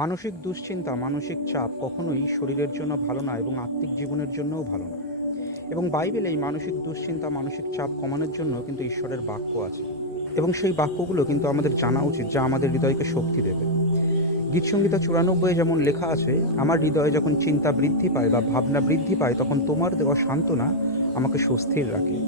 মানসিক দুশ্চিন্তা, মানসিক চাপ কখনোই শরীরের জন্য ভালো না এবং আত্মিক জীবনের জন্যও ভালো না। এবং বাইবেলে এই মানসিক দুশ্চিন্তা, মানসিক চাপ কমানোর জন্য কিন্তু ঈশ্বরের বাক্য আছে। এবং সেই বাক্যগুলো কিন্তু আমাদের জানা উচিত, যা আমাদের হৃদয়কে শক্তি দেবে। গীতসংহিতা 94 যেমন লেখা আছে, আমার হৃদয়ে যখন চিন্তা বৃদ্ধি পায় বা ভাবনা বৃদ্ধি পায়, তখন তোমার দেওয়া সান্ত্বনা আমাকে স্বস্তির রাখে।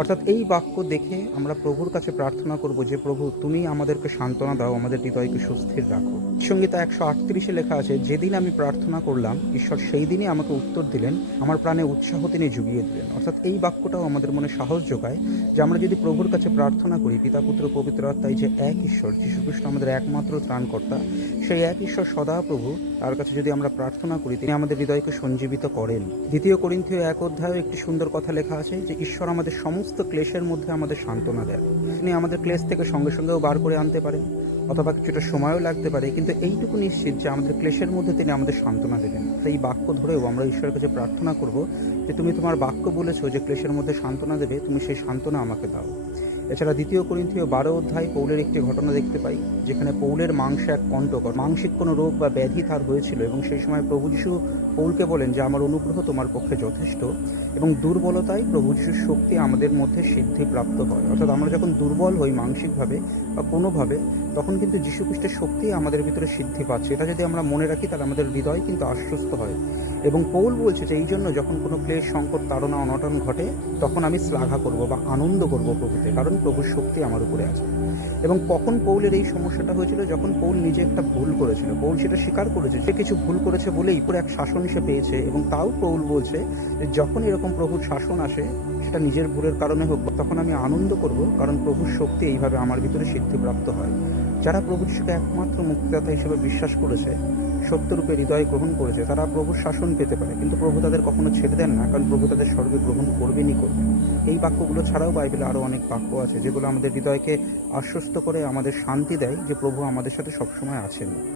অর্থাৎ এই বাক্য দেখে আমরা প্রভুর কাছে প্রার্থনা করব যে, প্রভু তুমি আমাদেরকে সান্ত্বনা দাও, আমাদের হৃদয়কে সুস্থির রাখো। সংহিতা 138 লেখা আছে, যেদিন আমি প্রার্থনা করলাম ঈশ্বর সেই দিনই আমাকে উত্তর দিলেন, আমার প্রাণে উৎসাহ তিনি জুগিয়ে দিলেন। অর্থাৎ এই বাক্যটাও আমাদের মনে সাহস যোগায় যে আমরা যদি প্রভুর কাছে প্রার্থনা করি, পিতা পুত্র পবিত্র আত্মায় যে এক ঈশ্বর, যীশুখ্রিস্ট আমাদের একমাত্র ত্রাণকর্তা, সেই এক ঈশ্বর সদাপ্রভু, তার কাছে যদি আমরা প্রার্থনা করি, তিনি আমাদের হৃদয়কে সঞ্জীবিত করেন। 2 করিন্থীয় 1 অধ্যায়ে একটি সুন্দর কথা লেখা আছে যে ঈশ্বর আমাদের সমস্ত ক্লেশের মধ্যে আমাদের সান্ত্বনা দেন। তিনি আমাদের ক্লেশ থেকে সঙ্গে সঙ্গেও বার করে আনতে পারেন, অথবা কিছুটা সময়ও লাগতে পারে, কিন্তু এইটুকু নিশ্চিত যে আমাদের ক্লেশের মধ্যে তিনি আমাদের সান্ত্বনা দেবেন। এই বাক্য ধরেও আমরা ঈশ্বরের কাছে প্রার্থনা করব যে তুমি তোমার বাক্য বলেছো যে ক্লেশের মধ্যে সান্ত্বনা দেবে, তুমি সেই সান্ত্বনা আমাকে দাও। এছাড়া 2 করিন্থীয় 12 অধ্যায় পৌলের একটি ঘটনা দেখতে পাই, যেখানে পৌলের মাংসে এক কণ্টক, মানসিক কোনো রোগ বা ব্যাধি তার হয়েছিল, এবং সেই সময় প্রভু যিশু পৌলকে বলেন যে আমার অনুগ্রহ তোমার পক্ষে যথেষ্ট, এবং দুর্বলতায় প্রভু যিশুর শক্তি আমাদের মধ্যে সিদ্ধিপ্রাপ্ত হয়। অর্থাৎ আমরা যখন দুর্বল হই মানসিকভাবে বা কোনোভাবে, তখন কিন্তু যীশু খ্রিস্টের শক্তি আমাদের ভিতরে সিদ্ধি পাচ্ছে। এটা যদি আমরা মনে রাখি, তাহলে আমাদের হৃদয় কিন্তু আশ্বস্ত হয়। এবং পৌল বলছে যে এই জন্য যখন কোনো ক্লেশ, সংকট, তাড়না, অনটন ঘটে, তখন আমি শ্লাঘা করব বা আনন্দ করব প্রভুতে, কারণ প্রভুর শক্তি আমার উপরে আছে। এবং কখন পৌলের এই সমস্যাটা হয়েছিল? যখন পৌল নিজে একটা ভুল করেছিল। পৌল সেটা স্বীকার করেছে, সে কিছু ভুল করেছে বলেই পুরো এক শাসন সে পেয়েছে, এবং তাও পৌল বলছে যে যখন এরকম প্রভুর শাসন আসে, সেটা নিজের ভুলের কারণে হোক, তখন আমি আনন্দ করব, কারণ প্রভুর শক্তি এইভাবে আমার ভিতরে সিদ্ধিপ্রাপ্ত হয়। যারা প্রভু যিশুকে একমাত্র মুক্তিদাতা হিসেবে বিশ্বাস করেছে, সত্যরূপে হৃদয় গ্রহণ করেছে, তারা প্রভুর শাসন পেতে পারে, কিন্তু প্রভু তাদের কখনো ছেড়ে দেন না, কারণ প্রভু তাদের স্বর্গে গ্রহণ করবেনই করবেন। এই বাক্যগুলো ছাড়াও বাইবেলে আরও অনেক বাক্য আছে, যেগুলো আমাদের হৃদয়কে আশ্বস্ত করে, আমাদের শান্তি দেয় যে প্রভু আমাদের সাথে সবসময় আছেন।